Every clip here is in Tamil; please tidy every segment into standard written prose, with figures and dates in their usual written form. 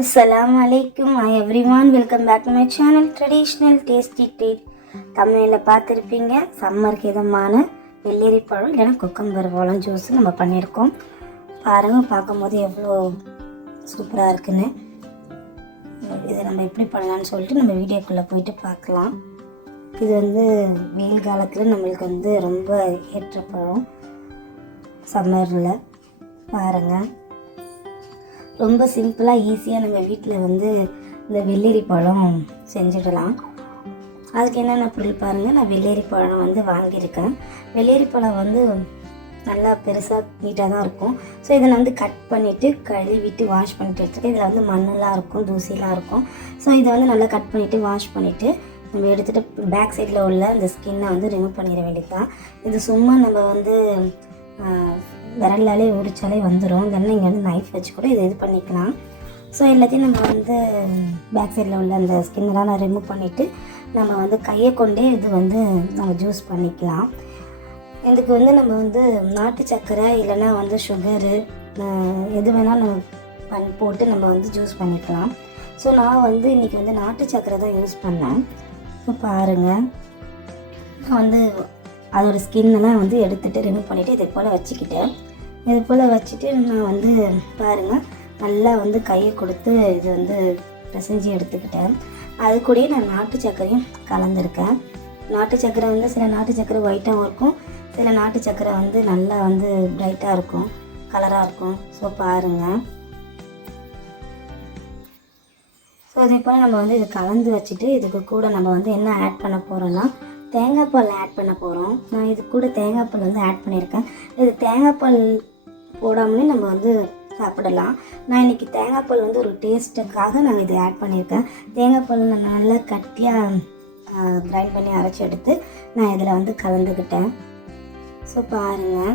Assalamualaikum everyone, welcome back to my channel Traditional Tasty Treat. தமிழில் பார்த்துருப்பீங்க, சம்மருக்கு இதமான வெள்ளரி பழம் இல்லைன்னா குக்கம்பர் பழம் ஜூஸ் நம்ம பண்ணியிருக்கோம். பாருங்கள், பார்க்கும்போது எவ்வளோ சூப்பராக இருக்குன்னு. இதை நம்ம எப்படி பண்ணலான்னு சொல்லிட்டு நம்ம வீடியோக்குள்ளே போயிட்டு பார்க்கலாம். இது வெயில் காலத்தில் நம்மளுக்கு ரொம்ப ஏற்ற பழம். சம்மரில் பாருங்கள், ரொம்ப சிம்பிளாக ஈஸியாக நம்ம வீட்டில் இந்த வெள்ளரி பழம் செஞ்சிடலாம். அதுக்கு என்னென்ன பொருள் பாருங்கள். நான் வெள்ளரி பழம் வாங்கியிருக்கேன். வெள்ளரி பழம் நல்லா பெருசாக நீட்டாக தான் இருக்கும். ஸோ இதை நான் கட் பண்ணிவிட்டு கழுவிட்டு வாஷ் பண்ணிட்டு எடுத்துகிட்டு, இதில் மண்ணெல்லாம் இருக்கும், தூசிலாம் இருக்கும். ஸோ இதை நல்லா கட் பண்ணிவிட்டு வாஷ் பண்ணிவிட்டு நம்ம எடுத்துகிட்டு பேக் சைடில் உள்ள அந்த ஸ்கின்னை ரிமூவ் பண்ணிட வேண்டியது தான். இது சும்மா நம்ம விரலாலே உரிச்சாலே வந்துடும். இல்லைன்னா இங்கே நைஃப் வச்சு கூட இது பண்ணிக்கலாம். ஸோ எல்லாத்தையும் நம்ம பேக் சைடில் உள்ள அந்த ஸ்கின்னெலாம் நான் ரிமூவ் பண்ணிவிட்டு நம்ம கையை கொண்டே இது நம்ம ஜூஸ் பண்ணிக்கலாம். இதுக்கு நம்ம நாட்டு சர்க்கரை இல்லைன்னா சுகரு எது வேணால் நம்ம போட்டு நம்ம ஜூஸ் பண்ணிக்கலாம். ஸோ நான் இன்றைக்கி நாட்டு சர்க்கரை தான் யூஸ் பண்ணேன். ஸோ பாருங்கள், நான் அதோட ஸ்கின்னெல்லாம் எடுத்துகிட்டு ரிமூவ் பண்ணிவிட்டு இதை போல் வச்சுக்கிட்டேன். இது போல் வச்சுட்டு நான் பாருங்கள், நல்லா கையை கொடுத்து இது பிசைஞ்சு எடுத்துக்கிட்டேன். அது கூடயே நான் நாட்டு சர்க்கரையும் கலந்துருக்கேன். நாட்டு சர்க்கரை சில நாட்டு சர்க்கரை ஒயிட்டாகவும் இருக்கும், சில நாட்டு சர்க்கரை நல்லா பிரைட்டாக இருக்கும், கலராக இருக்கும். ஸோ பாருங்கள், ஸோ இதே போல் நம்ம இது கலந்து வச்சுட்டு இதுக்கு கூட நம்ம என்ன ஆட் பண்ண போகிறோன்னா தேங்காய் பால் ஆட் பண்ண போகிறோம். நான் இது கூட தேங்காய் பால் ஆட் பண்ணியிருக்கேன். இது தேங்காய் பால் போடாமலே நம்ம சாப்பிடலாம். நான் இன்றைக்கி தேங்காய் பால் ஒரு டேஸ்ட்டுக்காக நான் இதை ஆட் பண்ணியிருக்கேன். தேங்காய் பால் நான் நல்லா கட்டியாக கிரைண்ட் பண்ணி அரைச்சி எடுத்து நான் இதில் கலந்துக்கிட்டேன். ஸோ பாருங்கள்,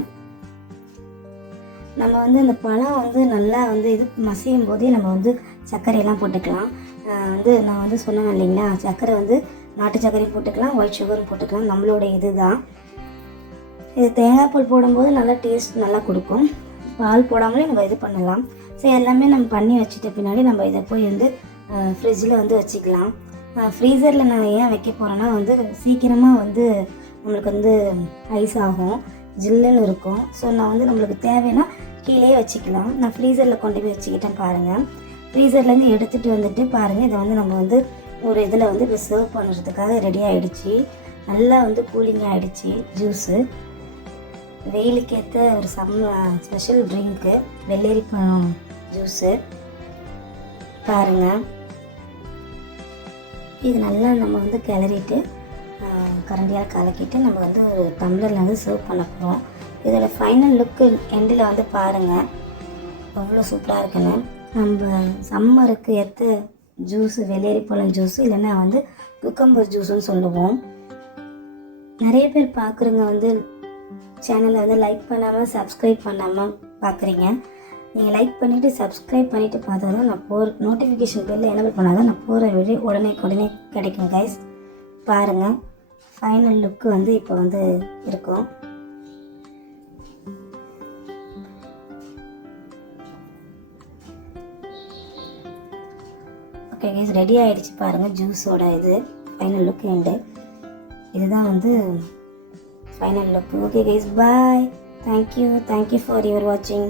நம்ம இந்த பழம் நல்லா இது மசியும் போதே நம்ம சர்க்கரையெல்லாம் போட்டுக்கலாம். நான் சொன்னேன் இல்லைங்களா, சர்க்கரை நாட்டு சர்க்கரையும் போட்டுக்கலாம், ஒயிட் சுகரும் போட்டுக்கலாம், நம்மளோட இது தான். இது தேங்காய் பால் போடும்போது நல்லா டேஸ்ட் நல்லா கொடுக்கும். பால் போடாமலே நம்ம இது பண்ணலாம். ஸோ எல்லாமே நம்ம பண்ணி வச்சுட்ட பின்னாடி நம்ம இதை போய் ஃப்ரிட்ஜில் வச்சுக்கலாம். ஃப்ரீசரில் நான் ஏன் வைக்க போகிறேன்னா சீக்கிரமாக நம்மளுக்கு ஐஸ் ஆகும், ஜில்லுன்னு இருக்கும். ஸோ நான் நம்மளுக்கு தேவைன்னா கீழே வச்சுக்கலாம். நான் ஃப்ரீசரில் கொண்டு போய் வச்சுக்கிட்டேன். பாருங்கள், ஃப்ரீசர்லேருந்து எடுத்துகிட்டு பாருங்கள், இதை நம்ம ஒரு இதில் இப்போ சர்வ் பண்ணுறதுக்காக ரெடி ஆகிடுச்சு. நல்லா கூலிங் ஆகிடுச்சு ஜூஸு. வெயிலுக்கு ஏற்ற ஒரு ஸ்பெஷல் ட்ரிங்க்கு வெள்ளரி பழம் ஜூஸு. பாருங்கள், இது நல்லா நம்ம கிளறிட்டு கரண்டியாக கலக்கிட்டு நம்ம ஒரு டம்ளரில் சர்வ் பண்ண போகிறோம். இதோட ஃபைனல் லுக்கு எண்டில் பாருங்கள் எவ்வளோ சூப்பராக இருக்குன்னு. நம்ம சம்மருக்கு ஏற்ற ஜூஸு வெள்ளரி பழம் ஜூஸு இல்லைன்னா குக்கம்பர் ஜூஸுன்னு சொல்லுவோம். நிறைய பேர் பார்க்குறவங்க சேனலை லைக் பண்ணாமல் சப்ஸ்கிரைப் பண்ணாமல் பார்க்குறீங்க. நீங்கள் லைக் பண்ணிவிட்டு சப்ஸ்கிரைப் பண்ணிவிட்டு பார்த்தா தான் நான் நோட்டிஃபிகேஷன் பெல்ல எனேபிள் பண்ணால் தான் நான் போகிற வீடியோ உடனே கிடைக்கும் கைஸ். பாருங்கள், ஃபைனல் லுக்கு இப்போ இருக்கும். ஓகே கைஸ், ரெடி ஆகிடுச்சு. பாருங்கள், ஜூஸோட இது ஃபைனல் லுக் எண்டு இதுதான் final look. Okay guys, bye. Thank you for your watching.